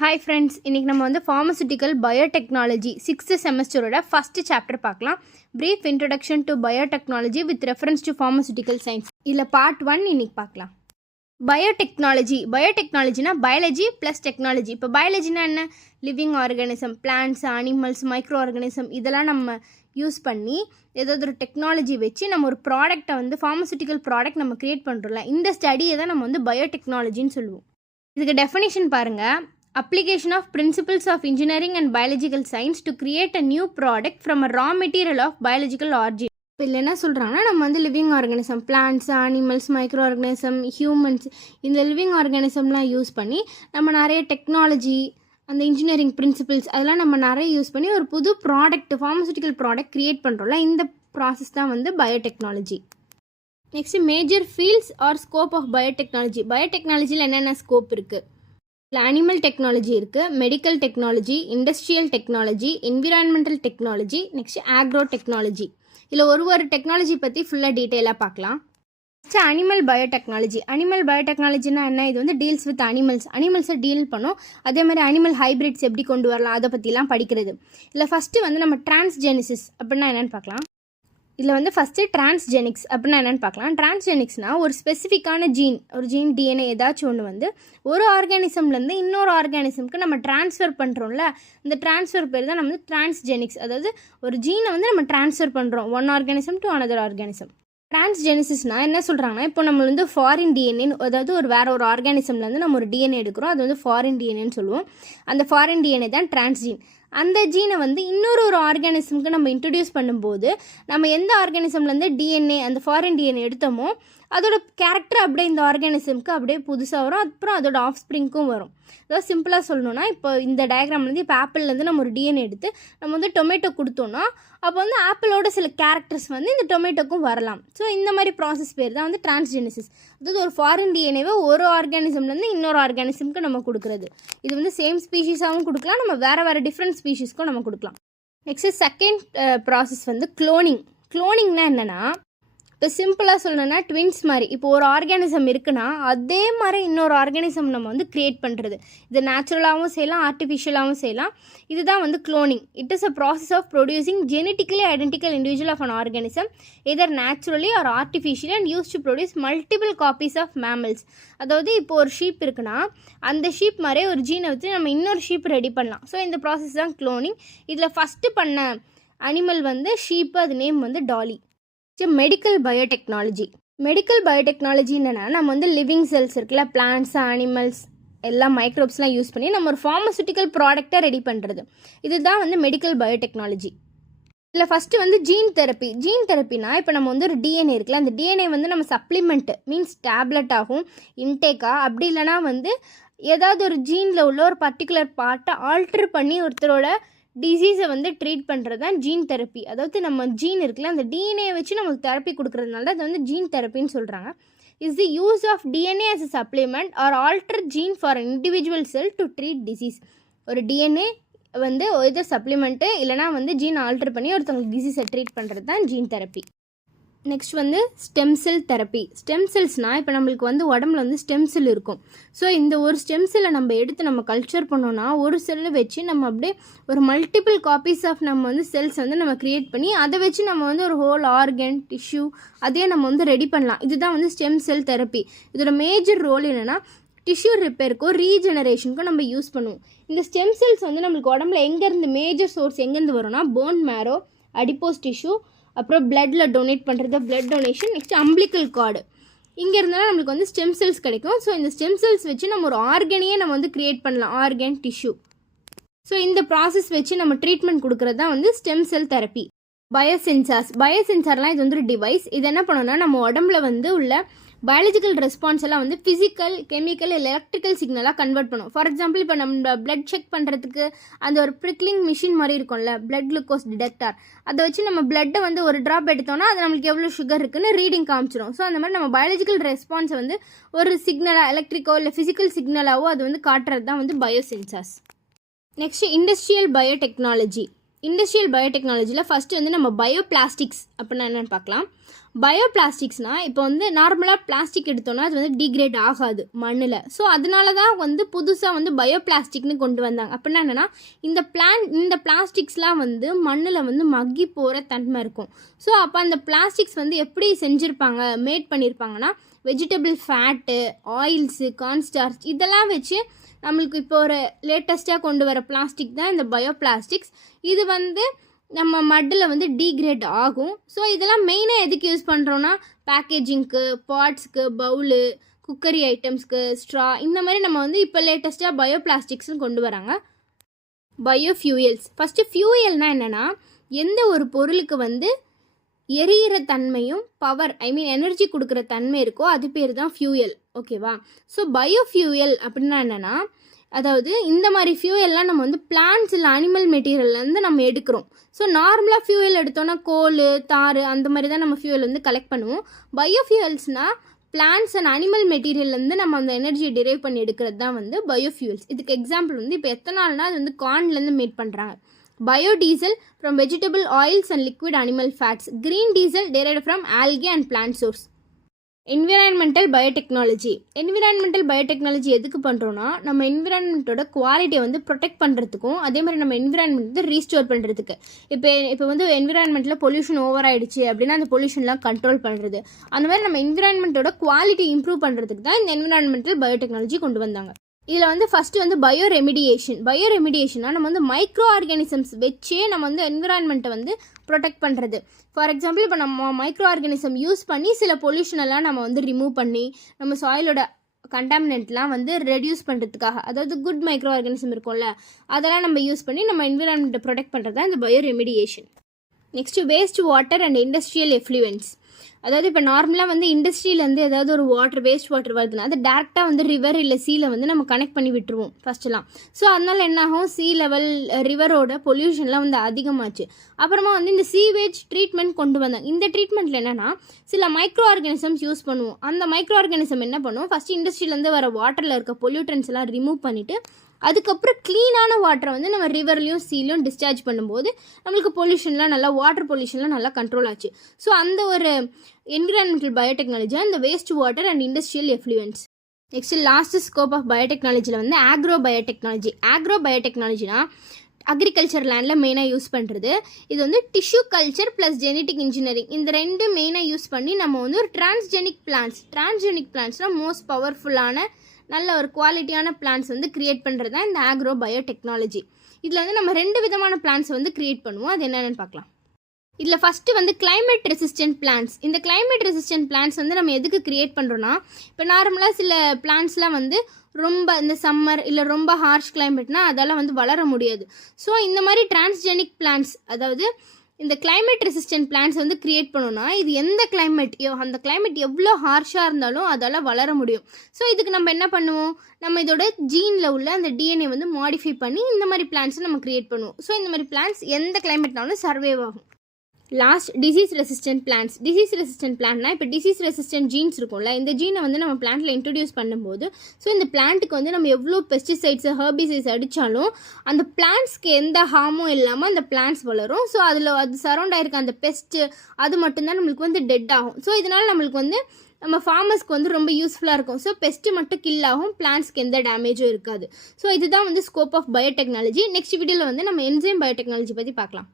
Hi friends, இன்றைக்கி நம்ம வந்து ஃபார்மசூட்டிக்கல் பயோடெக்னாலஜி 6th செமஸ்டரோட ஃபஸ்ட்டு சாப்டர் பார்க்கலாம். Brief introduction to biotechnology with reference to pharmaceutical science. இதில் பார்ட் 1 இன்றைக்கி பார்க்கலாம். பயோடெக்னாலஜினா பயாலஜி ப்ளஸ் டெக்னாலஜி. இப்போ பயாலஜினா என்ன? Living organism, plants, animals, microorganism இதெல்லாம் நம்ம யூஸ் பண்ணி ஏதாவது ஒரு டெக்னாலஜி வச்சு நம்ம ஒரு ப்ராடக்டை வந்து ஃபார்மசூட்டிக்கல் ப்ராடக்ட் நம்ம க்ரியேட் பண்ணுறோம்ல, இந்த ஸ்டடியை தான் நம்ம வந்து பயோடெக்னாலஜின்னு சொல்லுவோம். இதுக்கு டெஃபினேஷன் பாருங்கள். Application of principles of engineering and biological science to create a new product from a raw material of biological origin. இப்போ இல்லை என்ன சொல்கிறாங்கன்னா, நம்ம வந்து living organism, plants, animals, micro organism, humans, இந்த லிவிங் ஆர்கானிசம்லாம் யூஸ் பண்ணி நம்ம நிறைய டெக்னாலஜி, அந்த இன்ஜினியரிங் பிரின்சிபிள்ஸ் அதெல்லாம் நம்ம நிறைய யூஸ் பண்ணி ஒரு புது ப்ராடக்ட், ஃபார்மசூட்டிக்கல் ப்ராடக்ட் க்ரியேட் பண்ணுறோம்ல, இந்த ப்ராசஸ் தான் வந்து biotechnology. Next, major fields or scope of biotechnology. பயோடெக்னாலஜியில் என்னென்ன ஸ்கோப் இருக்குது? இல்லை அனிமல் டெக்னாலஜி இருக்குது, medical technology, industrial technology, environmental technology, next agro technology. இதில் ஒரு டெக்னாலஜி பற்றி ஃபுல்லாக டீட்டெயிலாக பார்க்கலாம். Next animal biotechnology. அனிமல் பயோடெக்னாலஜினா என்ன? இது வந்து டீல்ஸ் வித் அனிமல்ஸை டீல் பண்ணும். அதே மாதிரி அனிமல் ஹைப்ரிட்ஸ் எப்படி கொண்டு வரலாம் அதை பற்றிலாம் படிக்கிறது. இதில் ஃபஸ்ட்டு வந்து நம்ம டிரான்ஸ்ஜெனிசிஸ் அப்படின்னா என்னென்னு பார்க்கலாம். இதில் வந்து ஃபஸ்ட்டு டிரான்ஸ்ஜெனிக்ஸ் அப்படின்னா என்னென்னு பார்க்கலாம். டிரான்ஸ்ஜெனிக்ஸ்னால் ஒரு ஸ்பெசிஃபிக்கான ஒரு ஜீன் டிஎன்ஏ ஏதாச்சும் ஒன்று வந்து ஒரு ஆர்கானிசம்லேருந்து இன்னொரு ஆர்கானிசம்க்கு நம்ம ட்ரான்ஸ்ஃபர் பண்ணுறோம்ல, இந்த ட்ரான்ஸ்ஃபர் பேர் தான் நம்ம வந்து டிரான்ஸ்ஜெனிக்ஸ். அதாவது ஒரு ஜீனை வந்து நம்ம ட்ரான்ஸ்ஃபர் பண்ணுறோம் one organism to another organism. டிரான்ஸ்ஜெனிசிஸ்னால் என்ன சொல்கிறாங்கன்னா, இப்போ நம்ம வந்து ஃபாரின் டிஎன்ஏ, அதாவது வேறு ஒரு ஆர்கானிசம்லேருந்து நம்ம ஒரு டிஎன்ஏ எடுக்கிறோம், அது வந்து ஃபாரின் டிஎன்ஏன்னு சொல்லுவோம். அந்த ஃபாரின் டிஎன்ஏ தான் டிரான்ஸ்ஜீன். அந்த ஜீனை வந்து இன்னொரு ஆர்கானிசம்க்கு நம்ம இன்ட்ரடியூஸ் பண்ணும்போது நம்ம எந்த ஆர்கானிசம்லேருந்து டிஎன்ஏ, அந்த ஃபாரின் டிஎன்ஏ எடுத்தோமோ அதோட கேரக்டர் அப்படியே இந்த ஆர்கானிசம்க்கு அப்படியே புதுசாக வரும். அப்புறம் அதோட ஆஃப் ஸ்ப்ரிங்க்கும் வரும். அதாவது சிம்பிளாக சொல்லணுன்னா, இப்போ இந்த டயக்ராம்லேருந்து இப்போ ஆப்பிள்லேருந்து நம்ம ஒரு டிஎன்ஏ எடுத்து நம்ம வந்து டொமேட்டோ கொடுத்தோன்னா அப்போ வந்து ஆப்பிளோட சில கேரக்டர்ஸ் வந்து இந்த டொமேட்டோக்கும் வரலாம். ஸோ இந்த மாதிரி ப்ராசஸ் பேர் தான் வந்து டிரான்ஸ்ஜெனிசிஸ். அதாவது ஒரு ஃபாரின் டிஎன்ஏவை ஒரு ஆர்கானிசம்லேருந்து இன்னொரு ஆர்கானிசம்க்கு நம்ம கொடுக்குறது. இது வந்து சேம் ஸ்பீஷீஸாகவும் கொடுக்கலாம், நம்ம வேறு டிஃப்ரெண்ட் ஸ்பீஷீஸ்க்கும் நம்ம கொடுக்கலாம். நெக்ஸ்ட்டு செகண்ட் ப்ராசஸ் வந்து க்ளோனிங்னா என்னென்னா, இப்போ சிம்பிளாக சொல்லணுன்னா ட்வின்ஸ் மாதிரி. இப்போ ஒரு ஆர்கானிசம் இருக்குன்னா அதே மாதிரி இன்னொரு ஆர்கானிசம் நம்ம வந்து க்ரியேட் பண்ணுறது. இது நேச்சுரலாகவும் செய்யலாம், ஆர்டிஃபிஷியலாகவும் செய்யலாம். இதுதான் வந்து cloning. It is a process of producing genetically identical individual of an organism either naturally or artificially and use to produce multiple copies of mammals. அதாவது இப்போ ஒரு ஷீப் இருக்குன்னா அந்த ஷீப் மாதிரியே ஒரு ஜீனை வச்சு நம்ம இன்னொரு ஷீப் ரெடி பண்ணலாம். ஸோ இந்த ப்ராசஸ் தான் க்ளோனிங். இதில் ஃபஸ்ட்டு பண்ண அனிமல் வந்து ஷீப்பு, அது நேம் வந்து டாலி. மெடிக்கல் பயோடெக்னாலஜி என்னென்னா, நம்ம வந்து லிவிங் செல்ஸ் இருக்குல்ல, பிளான்ட்ஸ், அனிமல்ஸ் எல்லாம் மைக்ரோப்ஸ்லாம் யூஸ் பண்ணி நம்ம ஒரு ஃபார்மசூட்டிக்கல் ப்ராடக்டை ரெடி பண்ணுறது. இதுதான் வந்து மெடிக்கல் பயோடெக்னாலஜி. இதில் ஃபஸ்ட்டு வந்து ஜீன் தெரப்பினா இப்போ நம்ம வந்து ஒரு டிஎன்ஏ இருக்குல்ல, அந்த டிஎன்ஏ வந்து நம்ம சப்ளிமெண்ட்டு மீன்ஸ் டேப்லெட் ஆகும், இன்டேக்காக, அப்படி இல்லைனா வந்து ஏதாவது ஒரு ஜீனில் உள்ள ஒரு பர்டிகுலர் பார்ட்டை ஆல்ட்ரு பண்ணி ஒருத்தரோட டிசீஸை வந்து ட்ரீட் பண்ணுறது தான் ஜீன் தெரப்பி. அதாவது நம்ம ஜீன் இருக்குல்ல, அந்த டிஎன்ஏ வச்சு நமக்கு தெரப்பி கொடுக்குறதுனால அது வந்து ஜீன் தெரப்பின்னு சொல்கிறாங்க. Is the use of DNA as a supplement or alter gene for an individual cell to treat disease. ஒரு டிஎன்ஏ வந்து எதர் சப்ளிமெண்ட்டு இல்லைனா வந்து ஜீன் ஆல்டர் பண்ணி ஒருத்தவங்களுக்கு டிசீஸை ட்ரீட் பண்ணுறது தான் ஜீன் தெரப்பி. நெக்ஸ்ட் வந்து ஸ்டெம் செல் தெரப்பி. ஸ்டெம் செல்ஸ்னால் இப்போ நம்மளுக்கு வந்து உடம்புல வந்து ஸ்டெம் செல் இருக்கும். ஸோ இந்த ஒரு ஸ்டெம் செல்லை நம்ம எடுத்து நம்ம கல்ச்சர் பண்ணோன்னா ஒரு செல்லை வச்சு நம்ம அப்படியே ஒரு மல்டிபிள் காப்பீஸ் ஆஃப் நம்ம வந்து செல்ஸ் வந்து நம்ம க்ரியேட் பண்ணி அதை வச்சு நம்ம வந்து ஒரு ஹோல் ஆர்கன், டிஷ்யூ அதே நம்ம வந்து ரெடி பண்ணலாம். இதுதான் வந்து ஸ்டெம் செல் தெரப்பி. இதோட மேஜர் ரோல் என்னென்னா, டிஷ்யூ ரிப்பேருக்கோ ரீஜெனரேஷனுக்கோ நம்ம யூஸ் பண்ணுவோம். இந்த ஸ்டெம் செல்ஸ் வந்து நம்மளுக்கு உடம்புல எங்கேருந்து மேஜர் சோர்ஸ் எங்கேருந்து வரும்னா, போன் மேரோ, அடிப்போஸ் டிஷ்யூ, அப்புறம் பிளட்டில் டொனேட் பண்ணுறது blood donation, next umbilical card, இங்கே இருந்தாலும் நம்மளுக்கு வந்து ஸ்டெம் செல்ஸ் கிடைக்கும். ஸோ இந்த ஸ்டெம் செல்ஸ் வச்சு நம்ம ஒரு ஆர்கனையே நம்ம வந்து க்ரியேட் பண்ணலாம், ஆர்கன், டிஷ்யூ. ஸோ இந்த ப்ராசஸ் வச்சு நம்ம ட்ரீட்மெண்ட் கொடுக்குறது தான் வந்து ஸ்டெம் செல் தெரப்பி. பயோசென்சார்லாம் இது வந்து ஒரு டிவைஸ். இது என்ன பண்ணோன்னா, நம்ம உடம்புல வந்து உள்ள பயாலஜிக்கல் ரெஸ்பான்ஸ் எல்லாம் வந்து ஃபிசிக்கல், கெமிக்கல், எலக்ட்ரிக்கல் சிக்னலாக கன்வெர்ட் பண்ணும். ஃபார் எக்ஸாம்பிள், இப்போ நம்ம பிளட் செக் பண்ணுறதுக்கு அந்த ஒரு ப்ரிக்லிங் மிஷின் மாதிரி இருக்கும்ல, பிளட் குளுக்கோஸ் டிடெக்டர், அதை வச்சு நம்ம பிளட்டை வந்து ஒரு ட்ராப் எடுத்தோம்னா அது நம்மளுக்கு எவ்வளோ சுகர் இருக்குன்னு ரீடிங் காமிச்சிடும். ஸோ அந்த மாதிரி நம்ம பயாலஜிக்கல் ரெஸ்பான்ஸை வந்து ஒரு சிக்னலாக, எலக்ட்ரிக்கோ இல்லை ஃபிசிக்கல் சிக்னலாவோ அது வந்து காட்டுறது தான் வந்து பயோசென்சார்ஸ். நெக்ஸ்ட் இண்டஸ்ட்ரியல் பயோடெக்னாலஜியில் ஃபஸ்ட்டு வந்து நம்ம பயோபிளாஸ்டிக்ஸ் அப்படின்னா என்னென்னு பார்க்கலாம். பயோபிளாஸ்டிக்ஸ்னால் இப்போ வந்து நார்மலாக பிளாஸ்டிக் எடுத்தோன்னா அது வந்து டீக்ரேட் ஆகாது மண்ணில். ஸோ அதனால தான் வந்து புதுசாக வந்து பயோபிளாஸ்டிக்னு கொண்டு வந்தாங்க. அப்படின்னா என்னென்னா இந்த பிளாஸ்டிக்ஸ்லாம் வந்து மண்ணில் வந்து மக்கி போகிற தன்மை இருக்கும். ஸோ அப்போ அந்த பிளாஸ்டிக்ஸ் வந்து எப்படி செஞ்சுருப்பாங்க, மேட் பண்ணியிருப்பாங்கன்னா வெஜிடபிள் ஃபேட்டு, ஆயில்ஸு, கார்ன்ஸ்டார்ச் இதெல்லாம் வச்சு நம்மளுக்கு இப்போ ஒரு லேட்டஸ்ட்டாக கொண்டு வர பிளாஸ்டிக் தான் இந்த பயோபிளாஸ்டிக்ஸ். இது வந்து நம்ம மட்டில் வந்து டீக்ரேட் ஆகும். ஸோ இதெல்லாம் மெயினாக எதுக்கு யூஸ் பண்ணுறோன்னா பேக்கேஜிங்க்கு, பாட்ஸ்க்கு, பவுலு, குக்கரி ஐட்டம்ஸ்க்கு, ஸ்ட்ரா இந்த மாதிரி நம்ம வந்து இப்போ லேட்டஸ்ட்டாக பயோபிளாஸ்டிக்ஸ்னு கொண்டு வராங்க. பயோஃபியூயல்ஸ். ஃபஸ்ட்டு ஃபியூயல்னால் என்னென்னா எந்த ஒரு பொருளுக்கு வந்து எரியிற தன்மையும் பவர் எனர்ஜி கொடுக்குற தன்மை இருக்கோ அது பேர் தான் ஃபியூயல். ஓகேவா? ஸோ பயோஃபியூயல் அப்படின்னா என்னென்னா அதாவது இந்த மாதிரி ஃபியூயல்லாம் நம்ம வந்து பிளான்ட்ஸ் இல்லை அனிமல் மெட்டீரியல்லேருந்து நம்ம எடுக்கிறோம். ஸோ நார்மலாக ஃபியூயல் எடுத்தோன்னா கோல், தார் அந்த மாதிரி தான் நம்ம ஃபியூயல் வந்து கலெக்ட் பண்ணுவோம். பயோஃபியூயல்ஸ்னால் பிளான்ட்ஸ் அண்ட் அனிமல் மெட்டீரியல்லேருந்து நம்ம அந்த எனர்ஜியை டிரைவ் பண்ணி எடுக்கிறது தான் வந்து பயோஃபியூயல்ஸ். இதுக்கு எக்ஸாம்பிள் வந்து இப்போ எத்தனால்னா அது வந்து கார்ன்லேருந்து மேட் பண்ணுறாங்க. Biodiesel from vegetable oils and liquid animal fats. Green diesel derived from algae and plant source. Environmental biotechnology. Environmental biotechnology எதுக்கு பண்ணுறோன்னா நம்ம என்விரான்மெண்ட்டோட குவாலிட்டியை வந்து ப்ரொடெக்ட் பண்ணுறதுக்கும் அதே மாதிரி நம்ம என்விரான்மெண்ட் வந்து ரீஸ்டோர் பண்ணுறதுக்கு. இப்போ வந்து என்விரான்மெண்ட்டில் பொல்யூஷன் ஓவர் ஆகிடுச்சு அப்படின்னா அந்த பொல்யூஷன்லாம் கண்ட்ரோல் பண்ணுறது. அந்த மாதிரி நம்ம என்விரான்மெண்ட்டோட குவாலிட்டி இம்ப்ரூவ் பண்ணுறதுக்கு தான் இந்த என்விரான்மெண்டல் பயோடெக்னாலஜி கொண்டு வந்தாங்க. இதில் வந்து ஃபஸ்ட்டு வந்து பயோரெமிடியேஷனாக நம்ம வந்து மைக்ரோ ஆர்கானிசம்ஸ் வச்சே நம்ம வந்து என்விரான்மெண்ட்டை வந்து ப்ரொடெக்ட் பண்ணுறது. ஃபார் எக்ஸாம்பிள் இப்போ நம்ம மைக்ரோ ஆர்கானிசம் யூஸ் பண்ணி சில பொல்யூஷனெல்லாம் நம்ம வந்து ரிமூவ் பண்ணி நம்ம சாயிலோட கண்டாமினன்ட்லாம் வந்து ரெடியூஸ் பண்ணுறதுக்காக, அதாவது குட் மைக்ரோ ஆர்கானிசம் இருக்கும்ல அதெல்லாம் நம்ம யூஸ் பண்ணி நம்ம என்விரான்மெண்ட்டை ப்ரொடெக்ட் பண்ணுறது தான் இந்த bioremediation. Next waste water and industrial effluents. அதாவது இப்போ நார்மலாக வந்து இண்டஸ்ட்ரியிலேருந்து ஏதாவது ஒரு வேஸ்ட் வாட்டர் வருதுன்னா அது டேரெக்டாக வந்து ரிவர் இல்லை சீல வந்து நம்ம கனெக்ட் பண்ணி விட்டுருவோம் ஃபஸ்ட்டெல்லாம். ஸோ அதனால் என்னாகும், சீ லெவல் ரிவரோட பொல்யூஷன்லாம் வந்து அதிகமாச்சு. அப்புறமா வந்து இந்த சீவேஜ் ட்ரீட்மெண்ட் கொண்டு வந்தாங்க. இந்த ட்ரீட்மெண்ட்டில் என்னென்னா சில மைக்ரோ ஆர்கானிசம்ஸ் யூஸ் பண்ணுவோம். அந்த மைக்ரோ ஆர்கானிசம் என்ன பண்ணுவோம், ஃபஸ்ட்டு இண்டஸ்ட்ரியிலேருந்து வர வாட்டரில் இருக்க பொல்யூட்டன்ஸ் எல்லாம் ரிமூவ் பண்ணிவிட்டு அதுக்கப்புறம் க்ளீனான வாட்டரை வந்து நம்ம ரிவர்லையும் சீலையும் டிஸ்சார்ஜ் பண்ணும்போது நம்மளுக்கு பொல்யூஷன்லாம் நல்லா, வாட்டர் பொல்யூஷன்லாம் நல்லா கண்ட்ரோல் ஆச்சு. ஸோ அந்த ஒரு என்விரான்மெண்டல் பயோடெக்னாலஜியாக இந்த waste water and industrial effluents. Next last scope of பயோடெக்னாலஜியில் வந்து ஆக்ரோ பயோடெக்னாலஜினா அக்ரிகல்ச்சர் லேண்டில் மெயினாக யூஸ் பண்ணுறது. இது வந்து tissue culture plus genetic engineering இந்த ரெண்டும் மெயினாக யூஸ் பண்ணி நம்ம வந்து ஒரு டிரான்ஸ்ஜெனிக் பிளான்ட்ஸ்னால் மோஸ்ட் பவர்ஃபுல்லான நல்ல ஒரு குவாலிட்டியான பிளான்ஸ் வந்து க்ரியேட் பண்ணுறது தான் இந்த ஆக்ரோ பயோடெக்னாலஜி. இதில் வந்து நம்ம 2 விதமான பிளான்ஸ் வந்து க்ரியேட் பண்ணுவோம். அது என்னென்னு பார்க்கலாம். இதில் ஃபஸ்ட்டு வந்து கிளைமேட் ரெசிஸ்டன்ட் பிளான்ஸ். இந்த கிளைமேட் ரெசிஸ்டன்ட் பிளான்ஸ் வந்து நம்ம எதுக்கு க்ரியேட் பண்ணுறோன்னா இப்போ நார்மலாக சில பிளான்ஸ்லாம் வந்து ரொம்ப இந்த சம்மர் இல்லை ரொம்ப ஹார்ஷ் கிளைமேட்னா அதெல்லாம் வந்து வளர முடியாது. ஸோ இந்த மாதிரி டிரான்ஸ்ஜெனிக் பிளான்ஸ், அதாவது இந்த கிளைமேட் ரெசிஸ்டன்ட் பிளான்ஸ் வந்து க்ரியேட் பண்ணோன்னா இது எந்த அந்த கிளைமேட் எவ்வளோ ஹார்ஷாக இருந்தாலும் அதால் வளர முடியும். ஸோ இதுக்கு நம்ம என்ன பண்ணுவோம், நம்ம இதோட ஜீனில் உள்ள அந்த டிஎன்ஏ வந்து மாடிஃபை பண்ணி இந்த மாதிரி பிளான்ஸை நம்ம க்ரியேட் பண்ணுவோம். ஸோ இந்த மாதிரி பிளான்ஸ் எந்த கிளைமேட்னாலும் சர்வைவ் ஆகும். Last disease resistant plants. Disease resistant பிளான்ட்னா இப்போ டிசீஸ் ரெசிஸ்டன்ட் ஜீன்ஸ் இருக்கும்ல, இந்த ஜீனை வந்து நம்ம பிளான்ட்டில் இன்ட்ரடியூஸ் பண்ணும்போது ஸோ இந்த பிளான்ட்டுக்கு வந்து நம்ம எவ்வளோ பெஸ்டிசைட்ஸ் ஹெர்பிசைட்ஸ் அடித்தாலும் அந்த பிளான்ட்ஸ்க்கு எந்த ஹார்மும் இல்லாமல் அந்த பிளான்ட்ஸ் வளரும். ஸோ அது சரௌண்ட் ஆகிருக்க அந்த பெஸ்ட்டு அது மட்டும்தான் நம்மளுக்கு வந்து டெட் ஆகும். ஸோ இதனால் நம்மளுக்கு வந்து நம்ம ஃபார்மர்ஸ்க்கு வந்து ரொம்ப யூஸ்ஃபுல்லாக இருக்கும். ஸோ பெஸ்ட்டு மட்டும் கில் ஆகும், பிளான்ட்ஸ்க்கு எந்த டேமேஜும் இருக்காது. ஸோ இதுதான் வந்து ஸ்கோப் ஆஃப் பயோடெக்னாலஜி. நெக்ஸ்ட் வீடியோவில் வந்து நம்ம என்சைம் பயோடெக்னாலஜி பற்றி பார்க்கலாம்.